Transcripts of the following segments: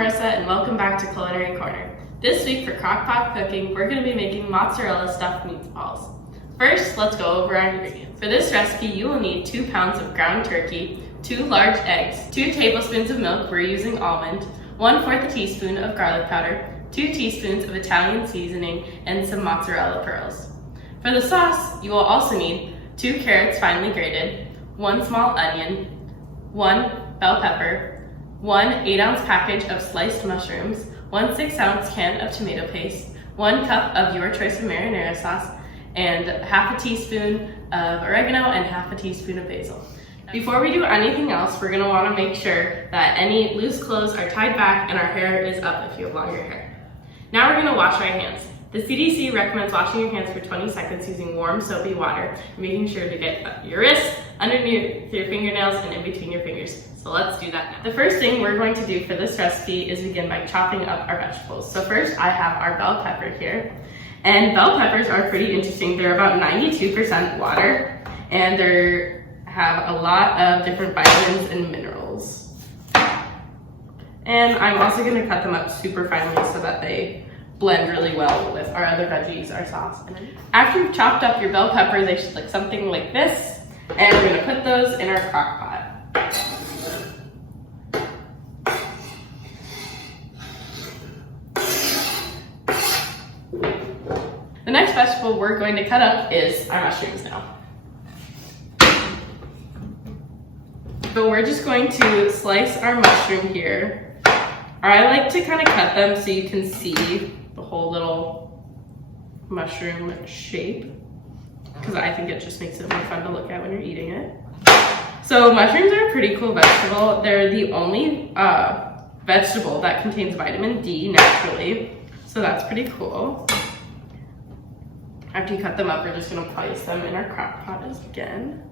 Marissa and welcome back to Culinary Corner. This week for crock-pot cooking, we're going to be making mozzarella stuffed meatballs. First, let's go over our ingredients. For this recipe, you will need 2 pounds of ground turkey, 2 large eggs, 2 tablespoons of milk, we're using almond, 1/4 a teaspoon of garlic powder, 2 teaspoons of Italian seasoning, and some mozzarella pearls. For the sauce, you will also need 2 carrots finely grated, 1 small onion, 1 bell pepper, 1 8-ounce package of sliced mushrooms, 1 6-ounce can of tomato paste, 1 cup of your choice of marinara sauce, and half a teaspoon of oregano and half a teaspoon of basil. Before we do anything else, we're going to want to make sure that any loose clothes are tied back and our hair is up if you have longer hair. Now we're going to wash our hands. The CDC recommends washing your hands for 20 seconds using warm soapy water, making sure to get your wrists, underneath your fingernails, and in between your fingers. So let's do that now. The first thing we're going to do for this recipe is begin by chopping up our vegetables. So first I have our bell pepper here. And bell peppers are pretty interesting. They're about 92% water, and they have a lot of different vitamins and minerals. And I'm also going to cut them up super finely so that they blend really well with our other veggies, our sauce. After you've chopped up your bell pepper, they should look something like this, and we're going to put those in our crock pot. The next vegetable we're going to cut up is our mushrooms now. So we're just going to slice our mushroom here. I like to kind of cut them so you can see the whole little mushroom shape, because I think it just makes it more fun to look at when you're eating it. So mushrooms are a pretty cool vegetable. They're the only vegetable that contains vitamin D naturally, so that's pretty cool. After you cut them up, we're just going to place them in our crock pot again.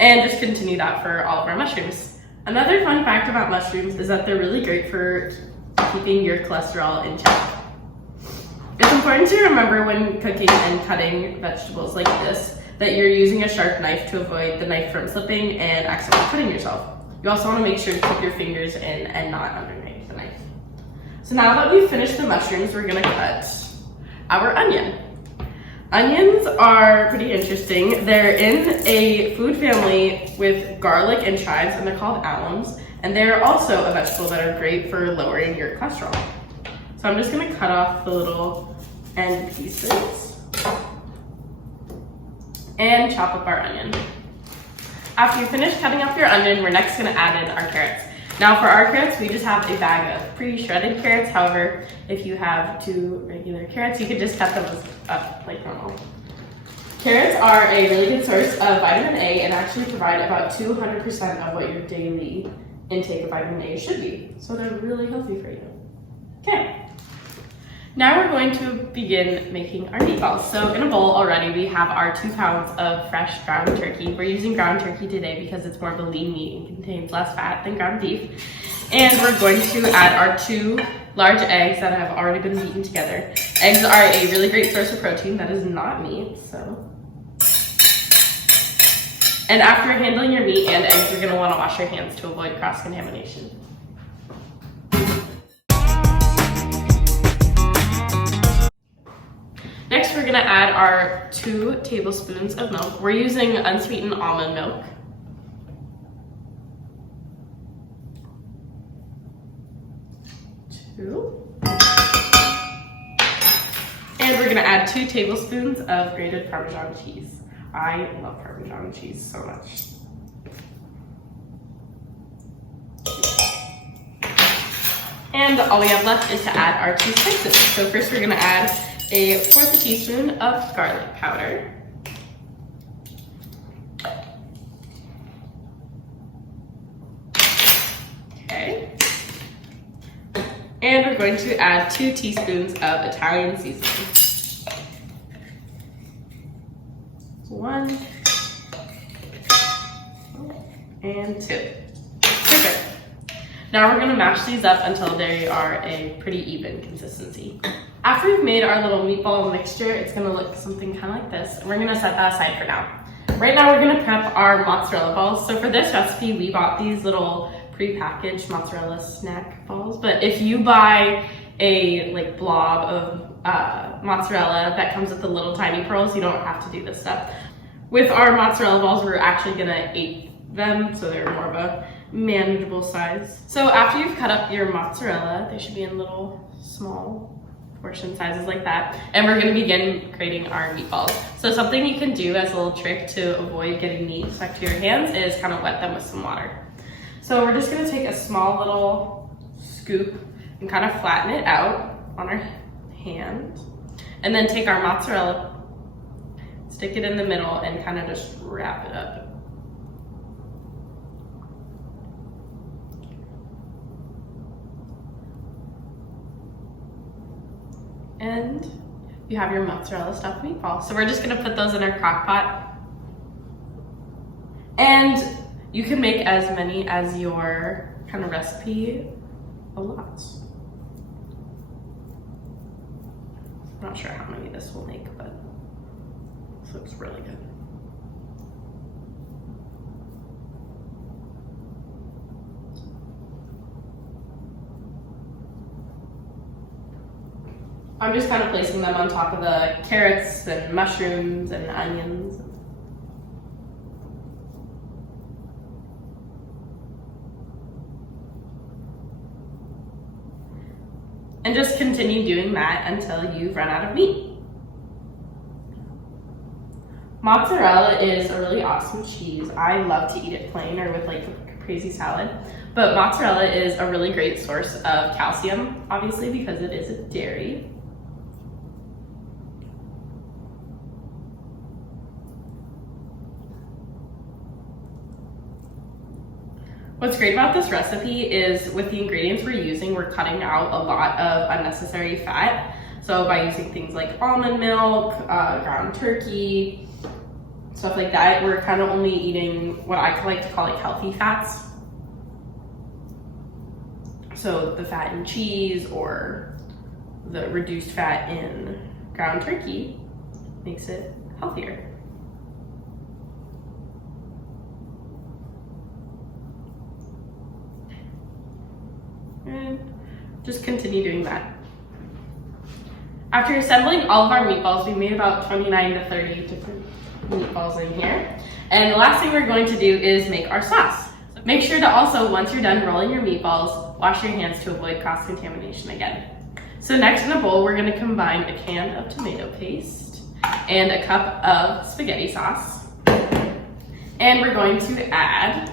And just continue that for all of our mushrooms. Another fun fact about mushrooms is that they're really great for keeping your cholesterol in check. It's important to remember when cooking and cutting vegetables like this that you're using a sharp knife to avoid the knife from slipping and accidentally cutting yourself. You also want to make sure to keep your fingers in and not underneath the knife. So now that we've finished the mushrooms, we're going to cut our onion. Onions are pretty interesting. They're in a food family with garlic and chives, and they're called alliums. And they're also a vegetable that are great for lowering your cholesterol. So I'm just gonna cut off the little end pieces and chop up our onion. After you finish cutting up your onion, we're next gonna add in our carrots. Now for our carrots, we just have a bag of pre-shredded carrots. However, if you have 2 regular carrots, you can just cut them up like normal. Carrots are a really good source of vitamin A and actually provide about 200% of what your daily intake of vitamin A should be. So they're really healthy for you. Okay. Now we're going to begin making our meatballs. So in a bowl already, we have our 2 pounds of fresh ground turkey. We're using ground turkey today because it's more of a lean meat and contains less fat than ground beef. And we're going to add our 2 large eggs that have already been beaten together. Eggs are a really great source of protein that is not meat, so. And after handling your meat and eggs, you're gonna wanna wash your hands to avoid cross-contamination. Next, we're gonna add our 2 tablespoons of milk. We're using unsweetened almond milk. And we're gonna add 2 tablespoons of grated Parmesan cheese. I love Parmesan cheese so much. And all we have left is to add our 2 spices. So first we're gonna add a 1/4 teaspoon of garlic powder. Okay. And we're going to add 2 teaspoons of Italian seasoning. 1 and 2. Perfect. Now we're going to mash these up until they are a pretty even consistency. After we've made our little meatball mixture, it's going to look something kind of like this. And we're going to set that aside for now. Right now we're going to prep our mozzarella balls. So for this recipe, we bought these little pre-packaged mozzarella snack balls, but if you buy a like blob of mozzarella that comes with the little tiny pearls, you don't have to do this step. With our mozzarella balls, we're actually gonna eat them, so they're more of a manageable size. So after you've cut up your mozzarella, they should be in little small portion sizes like that, and we're going to begin creating our meatballs. So something you can do as a little trick to avoid getting meat stuck to your hands is kind of wet them with some water. So we're just going to take a small little scoop and kind of flatten it out on our hand, and then take our mozzarella, stick it in the middle, and kind of just wrap it up. And you have your mozzarella stuffed meatballs. So we're just gonna put those in our crock pot. And you can make as many as your kind of recipe allows. I'm not sure how many this will make, but this looks really good. I'm just kind of placing them on top of the carrots and mushrooms and onions. And just continue doing that until you've run out of meat. Mozzarella is a really awesome cheese. I love to eat it plain or with like a caprese salad. But mozzarella is a really great source of calcium, obviously, because it is a dairy. What's great about this recipe is with the ingredients we're using, we're cutting out a lot of unnecessary fat. So by using things like almond milk, ground turkey, stuff like that, we're kind of only eating what I like to call like healthy fats. So the fat in cheese or the reduced fat in ground turkey makes it healthier. And just continue doing that. After assembling all of our meatballs, we made about 29 to 30 different meatballs in here. And the last thing we're going to do is make our sauce. Make sure to also, once you're done rolling your meatballs, wash your hands to avoid cross-contamination again. So next in a bowl, we're going to combine a can of tomato paste and a cup of spaghetti sauce. And we're going to add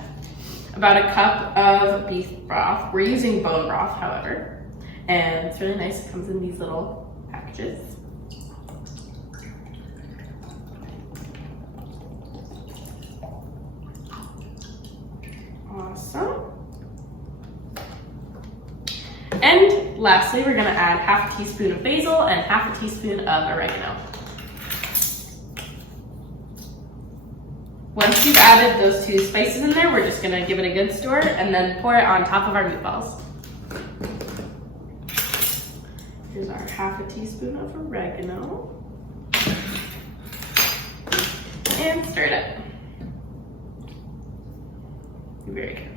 about a cup of beef broth. We're using bone broth, however, and it's really nice. It comes in these little packages. Awesome. And lastly, we're gonna add half a teaspoon of basil and half a teaspoon of oregano. Once you've added those two spices in there, we're just gonna give it a good stir and then pour it on top of our meatballs. Here's our half a teaspoon of oregano. And stir it up. Be very careful.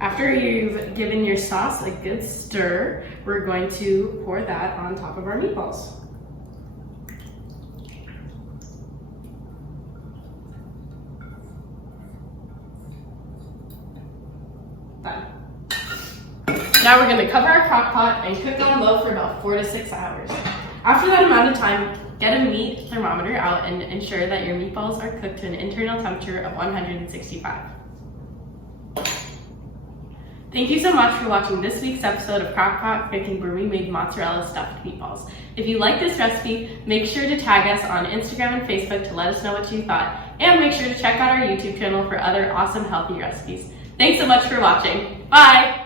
After you've given your sauce a good stir, we're going to pour that on top of our meatballs. Done. Now we're going to cover our crock pot and cook on low for about 4 to 6 hours. After that amount of time, get a meat thermometer out and ensure that your meatballs are cooked to an internal temperature of 165. Thank you so much for watching this week's episode of Crock-Pot Cooking, where we made mozzarella stuffed meatballs. If you like this recipe, make sure to tag us on Instagram and Facebook to let us know what you thought. And make sure to check out our YouTube channel for other awesome healthy recipes. Thanks so much for watching. Bye!